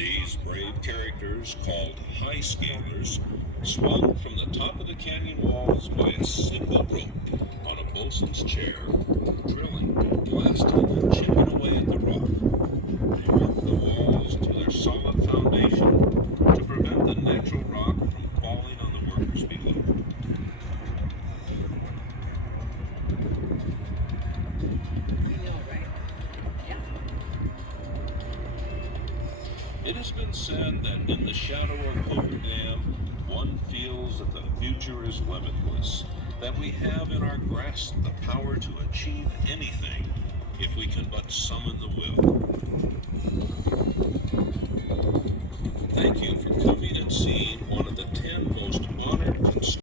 These brave characters, called high scalers, swung from the top of the canyon walls by a single rope on a bosun's chair, drilling, blasting, and chipping away at the rock. They worked the walls to their solid foundation to prevent the natural rock from falling on the workers below. I know, right? Yeah. It has been said that in the shadow of Hoover Dam, one feels that the future is limitless, that we have in our grasp the power to achieve anything if we can but summon the will. Thank you for coming and seeing one of the 10 most honored